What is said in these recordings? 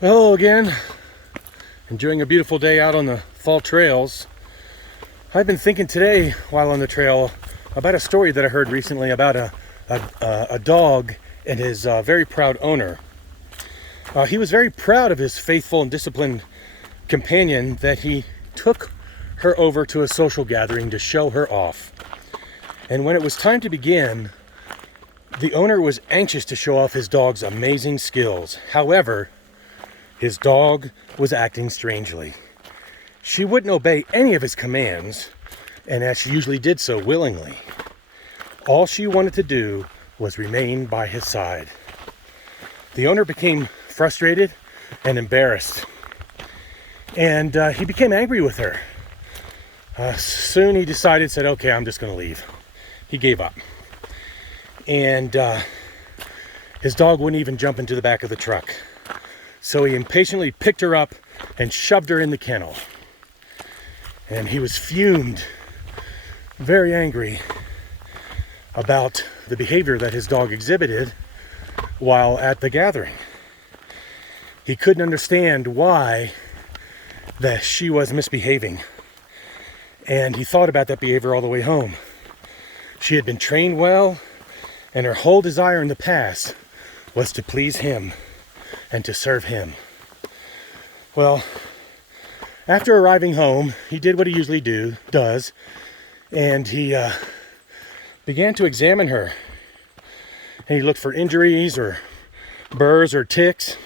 Hello again. Enjoying a beautiful day out on the fall trails. I've been thinking today while on the trail about a story that I heard recently about a dog and his very proud owner. He was very proud of his faithful and disciplined companion that he took her over to a social gathering to show her off. And when it was time to begin, the owner was anxious to show off his dog's amazing skills. However, his dog was acting strangely. She wouldn't obey any of his commands, and as she usually did so willingly. All she wanted to do was remain by his side. The owner became frustrated and embarrassed, and he became angry with her. Soon he said, okay, I'm just going to leave. He gave up. And his dog wouldn't even jump into the back of the truck. So he impatiently picked her up and shoved her in the kennel. And he was fumed, very angry about the behavior that his dog exhibited while at the gathering. He couldn't understand why that she was misbehaving. And he thought about that behavior all the way home. She had been trained well, and her whole desire in the past was to please him and to serve him. Well, after arriving home, he did what he usually does, and he began to examine her. And he looked for injuries or burrs or ticks.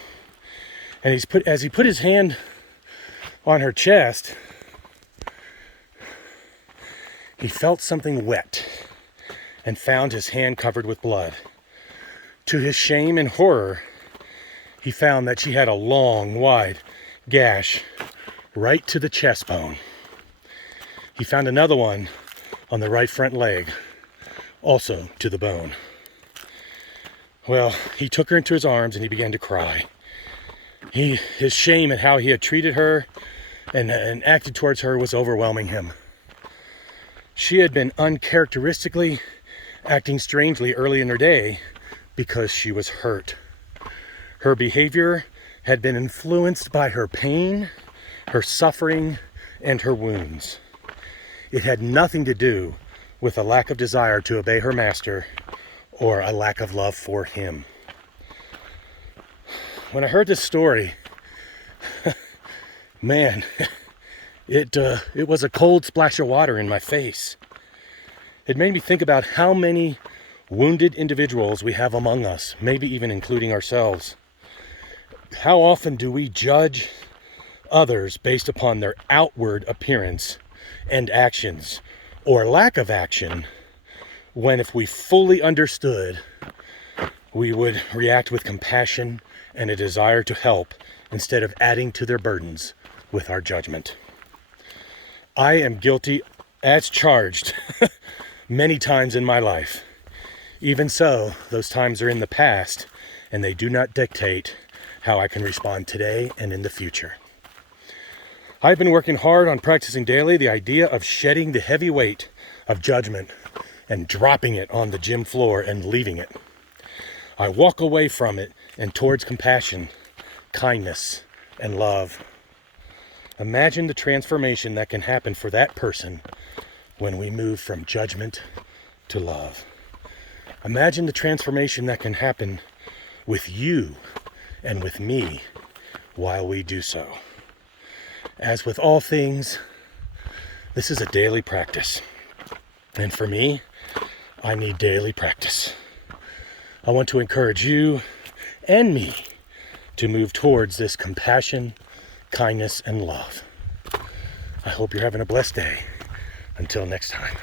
And as he put his hand on her chest, he felt something wet and found his hand covered with blood. To his shame and horror, he found that she had a long, wide gash right to the chest bone. He found another one on the right front leg, also to the bone. Well, he took her into his arms and he began to cry. His shame at how he had treated her and acted towards her was overwhelming him. She had been uncharacteristically acting strangely early in her day because she was hurt. Her behavior had been influenced by her pain, her suffering, and her wounds. It had nothing to do with a lack of desire to obey her master or a lack of love for him. When I heard this story, man, it was a cold splash of water in my face. It made me think about how many wounded individuals we have among us, maybe even including ourselves. How often do we judge others based upon their outward appearance and actions, or lack of action, when if we fully understood, we would react with compassion and a desire to help instead of adding to their burdens with our judgment. I am guilty as charged many times in my life. Even so, those times are in the past, and they do not dictate how I can respond today and in the future. I've been working hard on practicing daily the idea of shedding the heavy weight of judgment and dropping it on the gym floor and leaving it. I walk away from it and towards compassion, kindness, and love. Imagine the transformation that can happen for that person when we move from judgment to love. Imagine the transformation that can happen with you and with me while we do so. As with all things, this is a daily practice. And for me, I need daily practice. I want to encourage you and me to move towards this compassion, kindness, and love. I hope you're having a blessed day. Until next time.